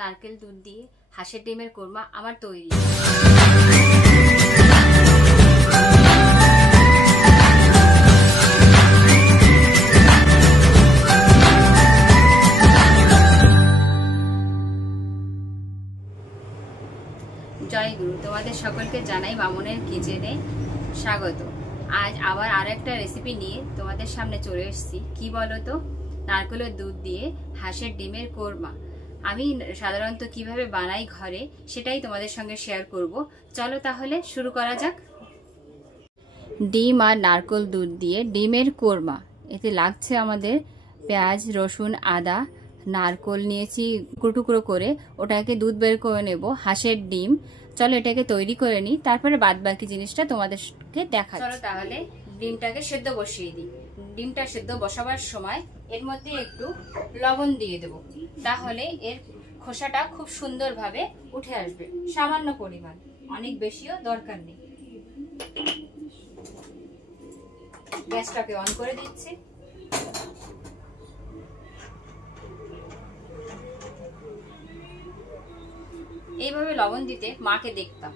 নারকেল দুধ দিয়ে হাঁসের ডিমের কোরমা আমার তৈরি। জয় গুরু, তোমাদের সকলকে জানাই বামনের কিচেনে স্বাগত। আজ আবার আর একটা রেসিপি নিয়ে তোমাদের সামনে চলে এসেছি। কি বলো তো, নারকেলের দুধ দিয়ে হাঁসের ডিমের কোরমা। আমি সাধারণত কিভাবে বানাই ঘরে সেটাই তোমাদের সঙ্গে শেয়ার করব। চলো তাহলে শুরু করা যাক। ডিম আর নারকেল দুধ দিয়ে ডিমের কোরমা। এতে লাগছে আমাদের পেঁয়াজ, রসুন, আদা, নারকেল নিয়েছি টুকরো করে, ওটাকে দুধ বের করে নেব, হাঁসের ডিম। চলো এটাকে তৈরি করে নিই, তারপরে বাদ বাকি জিনিসটা তোমাদেরকে দেখা। চলো তাহলে ডিমটাকে সেদ্ধ বসিয়ে দিই। ডিমটা সেদ্ধ বসাবার সময় এর মধ্যে একটু লবণ দিয়ে দেব, তাহলে এর খোসাটা খুব সুন্দরভাবে উঠে আসবে। সামান্য পরিমাণ, অনেক বেশিও দরকার নেই। গ্যাসটাকে অন করে দিচ্ছি। এইভাবে লবণ দিতে মাকে দেখতাম।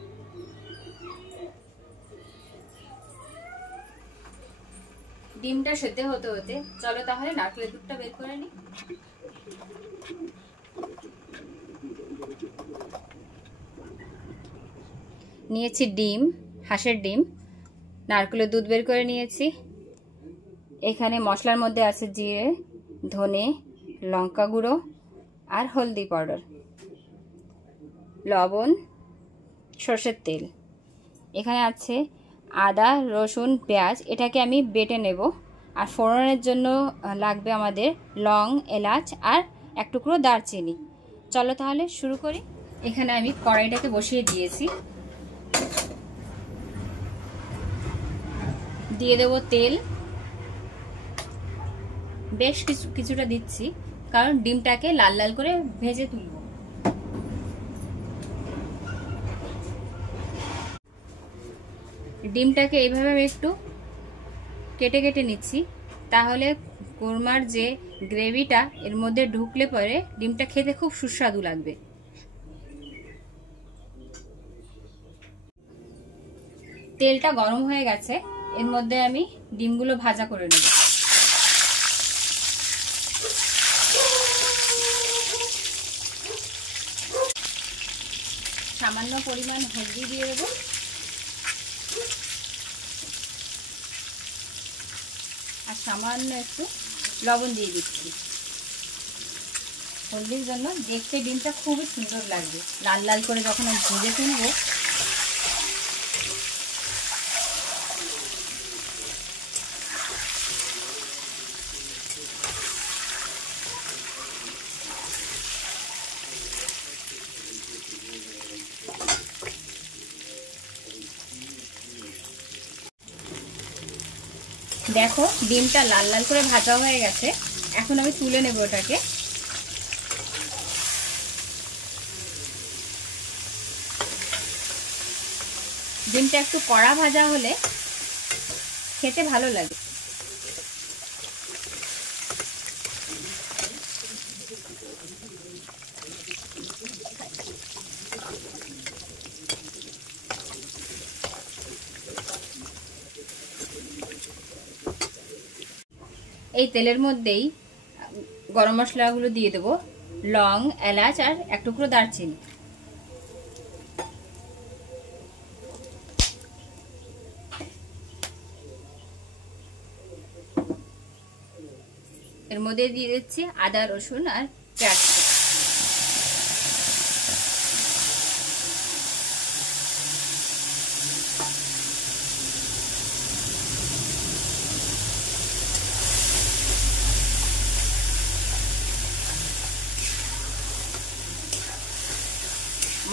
ডিমটা সেদ্ধ হতে হতে চলো তাহলে নারকেলের দুধটা বের করে নিই। নিয়েছি ডিম, হাঁসের ডিম, নারকেলের দুধ বের করে নিয়েছি। এখানে মশলার মধ্যে আছে জিরে, ধনে, লঙ্কা গুঁড়ো আর হলদি পাউডার, লবণ, সর্ষের তেল। এখানে আছে আদা, রসুন, পেঁয়াজ, এটাকে আমি বেটে নেব। আর ফোড়নের জন্য লাগবে আমাদের লং, এলাচ আর এক টুকরো দারচিনি। চলো তাহলে শুরু করি। এখানে আমি কড়াইটাকে বসিয়ে দিয়েছি, দিয়ে দেব তেল। বেশ কিছুটা দিচ্ছি, কারণ ডিমটাকে লাল লাল করে ভেজে তুলব। ডিমটাকে এইভাবে আমি একটু কেটে কেটে নিচ্ছি, তাহলে কোরমার যে গ্রেভিটা এর মধ্যে ঢুকলে পরে ডিমটা খেতে খুব সুস্বাদু লাগবে। তেলটা গরম হয়ে গেছে, এর মধ্যে আমি ডিমগুলো ভাজা করে নেব। সামান্য পরিমাণ হলদি দিয়ে দেব, আর সামান্য একটু লবণ দিয়ে দিচ্ছি। হলদির জন্য দেখতে ডিমটা খুবই সুন্দর লাগবে লাল লাল করে যখন আমি ভেজে তুলব। দেখো ডিমটা লাল লাল করে ভাজা হয়ে গেছে, এখন আমি তুলে নেব ওটাকে। ডিমটা একটু কড়া ভাজা হলে খেতে ভালো লাগে। এই তেলের মধ্যেই গরম মশলাগুলো দিয়ে দেবো, লং, এলাচ আর এক টুকরো দারচিনি। এর মধ্যে দিয়ে দিচ্ছি আদা, রসুন আর পেঁয়াজ।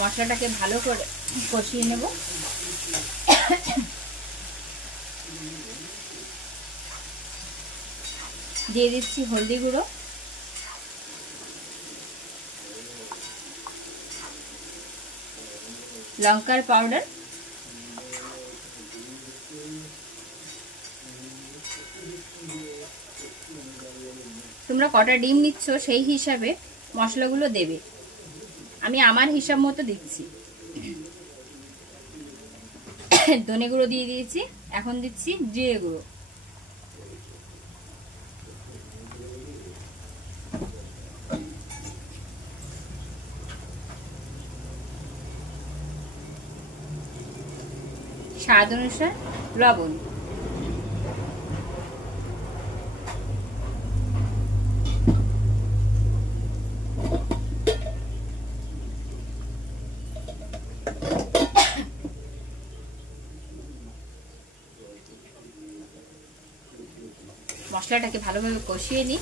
মশলাটাকে ভালো করে কষিয়ে নেব। দিয়ে দিচ্ছি হলদি গুঁড়ো, লঙ্কার পাউডার, তোমরা কটা ডিম নিচ্ছ সেই হিসাবে মশলাগুলো দেবে। আমি আমার হিসাব মতো দিচ্ছি। ধনে গুঁড়ো দিয়ে দিয়েছি, এখন দিচ্ছি জিরে গুঁড়ো। স্বাদ অনুসারে লবণ। মশলাটাকে ভালোভাবে কষিয়ে নিই।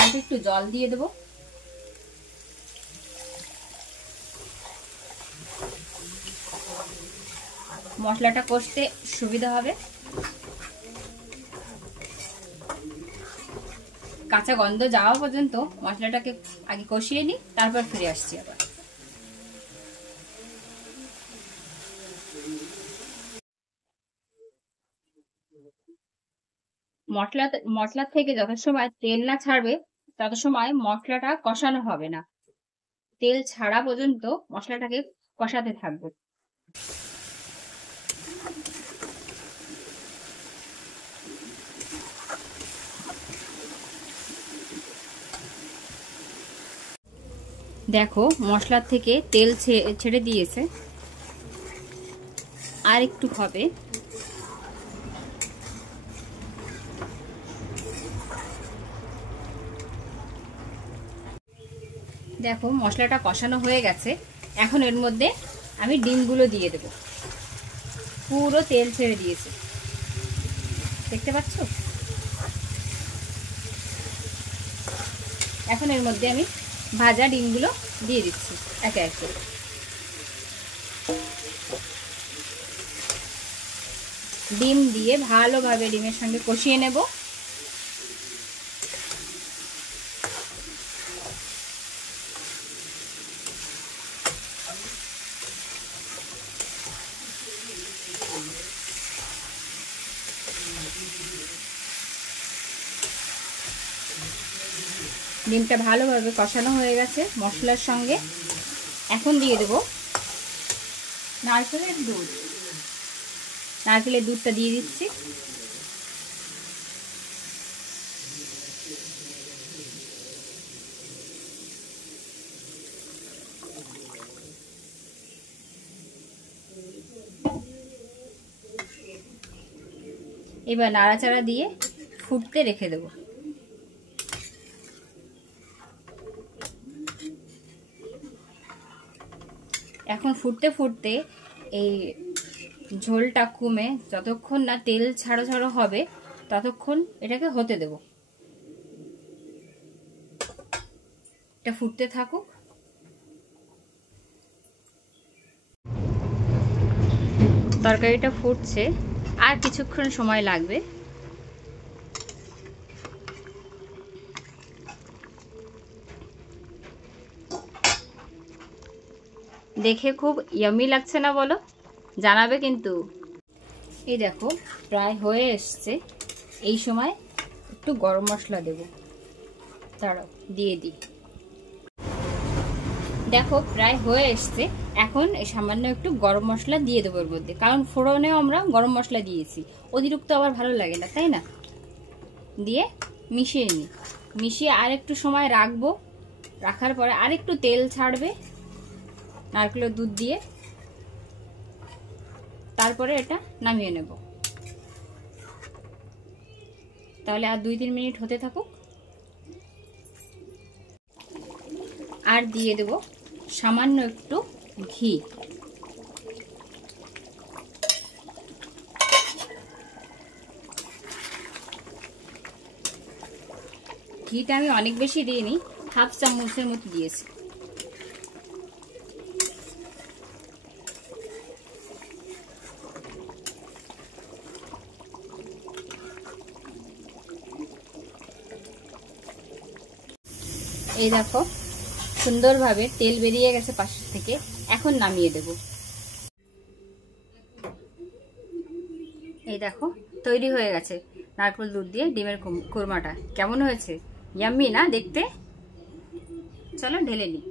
অল্প একটু জল দিয়ে দেবো। মশলাটা কষতে সুবিধা হবে। কাঁচা গন্ধ যাওয়া পর্যন্ত মশলাটাকে আগে কষিয়ে নিই, তারপর ফিরে আসছি আবার। মশলা থেকে যত সময় তেল না ছাড়বে তত সময় মশলাটা কষানো হবে না। তেল ছাড়া পর্যন্ত মশলাটাকে কষাতে থাকবে। দেখো মশলার থেকে তেল ছেড়ে দিয়েছে, আর একটু হবে। দেখো মশলাটা কষানো হয়ে গেছে। এখন এর মধ্যে আমি ডিমগুলো দিয়ে দেব। পুরো তেল ছেড়ে দিয়েছে, দেখতে পাচ্ছ? এখন এর মধ্যে আমি ভাজা ডিমগুলো দিয়ে দিচ্ছি একে একে। ডিম দিয়ে ভালোভাবে ডিমের সঙ্গে কষিয়ে নেব। ডিমটা ভালোভাবে কষানো হয়ে গেছে মশলার সঙ্গে। এখন দিয়ে দেব নারকেলের দুধ। নারকেলের দুধটা দিয়ে দিচ্ছি। এবার নাড়াচাড়া দিয়ে ফুটতে রেখে দেব। এখন ফুটতে ফুটতে এই ঝোলটা কমে যতক্ষণ না তেল ছাড়ো ছাড়ো হবে ততক্ষণ এটাকে হতে দেব। এটা ফুটতে থাকুক। তরকারিটা ফুটছে, আর কিছুক্ষণ সময় লাগবে। দেখে খুব ইয়ামি লাগছে না বলো? জানাবে কিন্তু। এই দেখো প্রায় হয়ে এসছে। এই সময় একটু গরম মশলা দেব, দাঁড়াও দিয়ে দিই। দেখো প্রায় হয়ে এসছে। এখন এই সামান্য একটু গরম মশলা দিয়ে দেবো এর মধ্যে, কারণ ফোড়নেও আমরা গরম মশলা দিয়েছি, অতিরিক্ত আবার ভালো লাগে না, তাই না? দিয়ে মিশিয়ে নিই। মিশিয়ে আর একটু সময় রাখবো। রাখার পরে আর একটু তেল ছাড়বে নারকেলের দুধ দিয়ে, তারপরে এটা নামিয়ে নেব। তাহলে আর 2-3 মিনিট হতে থাকুক। আর দিয়ে দেব সামান্য একটু ঘি। ঘিটা আমি অনেক বেশি দিইনি, হাফ চামচের মতো দিয়েছি। এই দেখো সুন্দরভাবে তেল বেরিয়ে গেছে পাশের থেকে। এখন নামিয়ে দেব। এই দেখো তৈরি হয়ে গেছে। নারকেল দুধ দিয়ে ডিমের কোরমাটা কেমন হয়েছে? ইয়াম্মি না দেখতে? চলো ঢেলে নিই।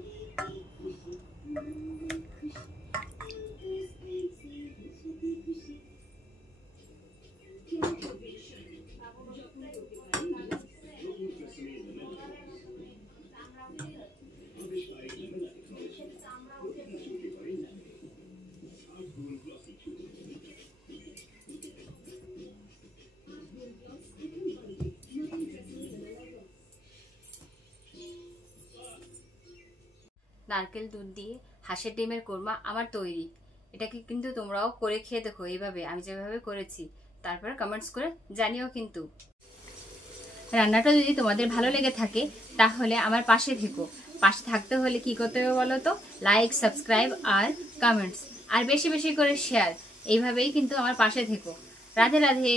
নারকেল দুধ দিয়ে হাঁসের ডিমের কোরমা আমার তৈরি। এটাকে কিন্তু তোমরাও করে খেয়ে দেখো এইভাবে আমি যেভাবে করেছি, তারপর কমেন্টস করে জানিও। কিন্তু রান্নাটা যদি তোমাদের ভালো লেগে থাকে তাহলে আমার পাশে থেকো। পাশে থাকতে হলে কি করতে হবে বলো তো? লাইক, সাবস্ক্রাইব আর কমেন্টস, আর বেশি বেশি করে শেয়ার। এইভাবেই কিন্তু আমার পাশে থেকো। রাধে রাধে।